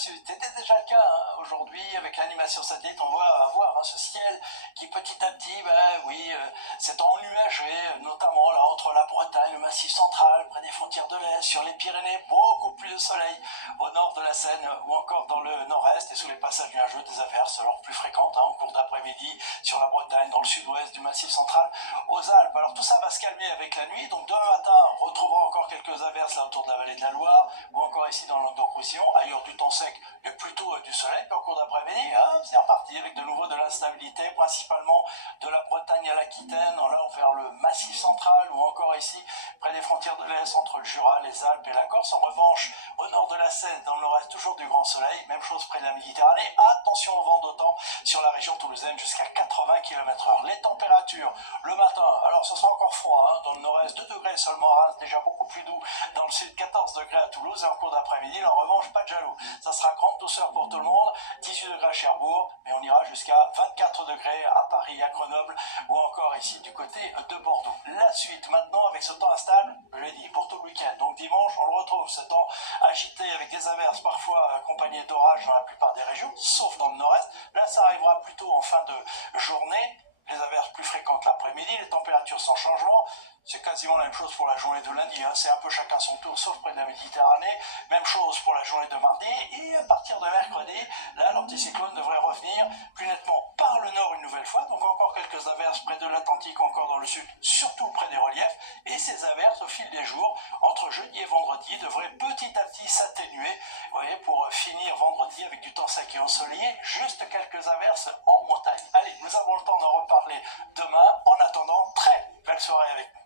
Sud. C'était déjà le cas aujourd'hui avec l'animation satellite. On va avoir ce ciel qui petit à petit, s'est ennuagé, notamment là entre la Bretagne, le Massif central, près des frontières de l'Est, sur les Pyrénées, beaucoup plus de soleil au nord de la Seine ou encore dans le nord-est et sous les passages nuageux des averses, alors plus fréquentes en cours d'après-midi sur la Bretagne, dans le sud-ouest du Massif central, aux Alpes. Alors tout ça va se calmer avec la nuit, donc demain matin on retrouvera encore quelques averses là autour de la vallée de la Loire ou encore ici dans le Languedoc-Roussillon, ailleurs du temps sec et plutôt du soleil. Puis en cours d'après-midi, c'est reparti avec de nouveau de l'instabilité, principalement de la Bretagne à l'Aquitaine, alors vers le Massif central ou encore ici près des frontières de l'Est entre le Jura, les Alpes et la Corse. En revanche, au nord de la Seine, dans le nord-est, toujours du grand soleil, même chose près de la Méditerranée. Attention au vent d'autant sur la région toulousaine jusqu'à 80 km/h. Les températures, le matin, alors ce sera encore froid, dans le nord-est 2 degrés seulement à Reims, déjà beaucoup plus doux. Dans le sud, 14 degrés à Toulouse et en cours d'après-midi, en revanche, pas de jaloux. Ça sera grande douceur pour tout le monde, 18 degrés à Cherbourg, mais on ira jusqu'à 24 degrés à Paris, à Grenoble ou encore ici du côté de Bordeaux. La suite maintenant avec ce temps instable, je l'ai dit, pour tout le week-end. Donc dimanche, on le retrouve, ce temps agité avec des averses parfois accompagnées d'orages dans la plupart des régions, sauf dans le nord-est. Là, ça arrivera plutôt en fin de journée. Les averses plus fréquentes l'après-midi, les températures sans changement. C'est quasiment la même chose pour la journée de lundi, c'est un peu chacun son tour, sauf près de la Méditerranée. Même chose pour la journée de mardi. Et à partir de mercredi, là, l'anticyclone devrait revenir plus nettement par le nord une nouvelle fois. Donc encore quelques averses près de l'Atlantique, encore dans le sud, surtout près des reliefs. Et ces averses, au fil des jours, entre jeudi et vendredi, devraient petit à petit s'atténuer. Vous voyez, pour finir vendredi avec du temps sec et ensoleillé, juste quelques averses en montagne. Allez, nous avons le temps d'en reparler demain. En attendant, très belle soirée avec nous.